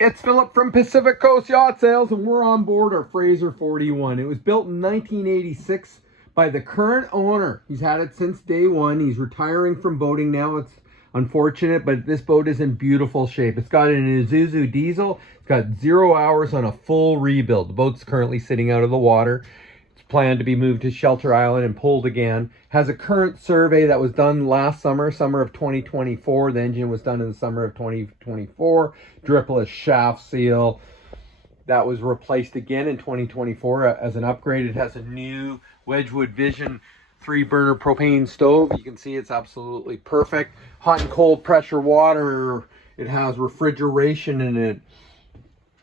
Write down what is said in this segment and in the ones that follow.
It's Philip from Pacific Coast Yacht Sales, and we're on board our Fraser 41. It was built in 1986 by the current owner. He's had it since day one. He's retiring from boating now. It's unfortunate, but this boat is in beautiful shape. It's got an Isuzu diesel. It's got 0 hours on a full rebuild. The boat's currently sitting out of the water. Planned to be moved to Shelter Island and pulled again. Has a current survey that was done last summer of 2024. The engine was done in the summer of 2024. Dripless shaft seal. That was replaced again in 2024 as an upgrade. It has a new Wedgwood Vision 3-burner propane stove. You can see it's absolutely perfect. Hot and cold pressure water. It has refrigeration in it.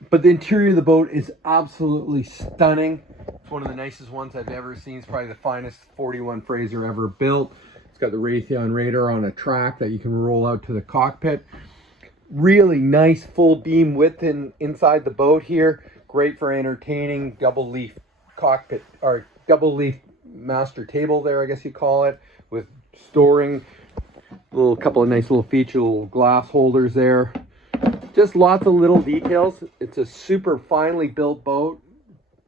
But the interior of the boat is absolutely stunning. It's one of the nicest ones I've ever seen. It's probably the finest 41 Fraser ever built. It's got the Raytheon radar on a track that you can roll out to the cockpit. Really nice full beam width inside the boat here. Great for entertaining. Double leaf cockpit, or double leaf master table there, I guess you call it, with storing a couple of nice little features, little glass holders there. Just lots of little details. It's a super finely built boat.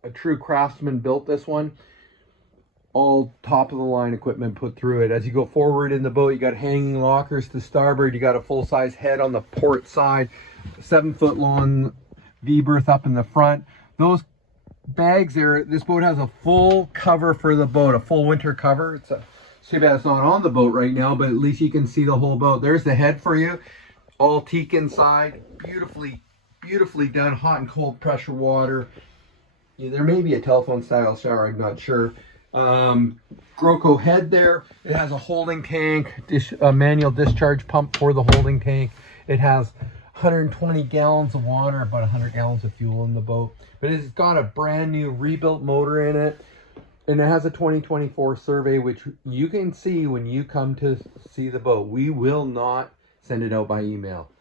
A true craftsman built this one. All top of the line equipment put through it. As you go forward in the boat, you got hanging lockers to starboard. You got a full-size head on the port side. 7-foot long V-berth up in the front. Those bags there, this boat has a full cover for the boat, a full winter cover. It's too bad it's not on the boat right now, but at least you can see the whole boat. There's the head for you. All teak inside, beautifully done. Hot and cold pressure water. Yeah, there may be a telephone style shower, I'm not sure. Groco head there. It has a holding tank, a manual discharge pump for the holding tank. It has 120 gallons of water, about 100 gallons of fuel in the boat. But it's got a brand new rebuilt motor in it. And it has a 2024 survey, which you can see when you come to see the boat. We will not send it out by email.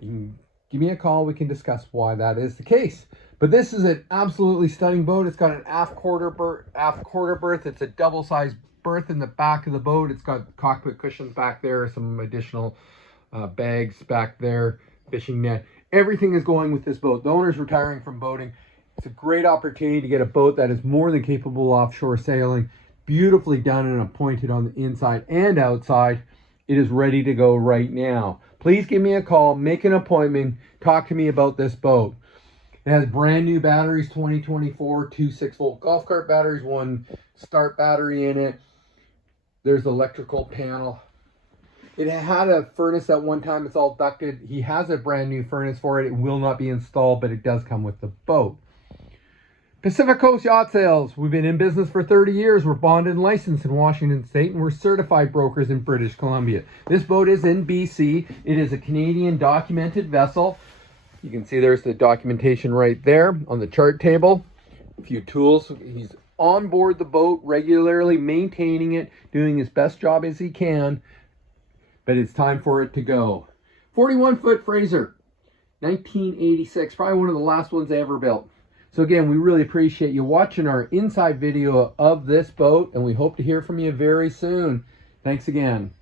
You can give me a call. We can discuss why that is the case. But this is an absolutely stunning boat. It's got an aft quarter berth. It's a double-sized berth in the back of the boat. It's got cockpit cushions back there, some additional bags back there, fishing net. Everything is going with this boat. The owner's retiring from boating. It's a great opportunity to get a boat that is more than capable offshore sailing, beautifully done and appointed on the inside and outside. It is ready to go right now. Please give me a call, make an appointment, talk to me about this boat. It has brand new batteries, 2024, 2 6-volt golf cart batteries, 1 start battery in it. There's the electrical panel. It had a furnace at one time, it's all ducted. He has a brand new furnace for it. It will not be installed, but it does come with the boat. Pacific Coast Yacht Sales. We've been in business for 30 years. We're bonded and licensed in Washington State, and we're certified brokers in British Columbia. This boat is in BC. It is a Canadian documented vessel. You can see there's the documentation right there on the chart table. A few tools. He's on board the boat regularly, maintaining it, doing his best job as he can, but it's time for it to go. 41-foot Fraser, 1986, probably one of the last ones they ever built. So again, we really appreciate you watching our inside video of this boat, and we hope to hear from you very soon. Thanks again.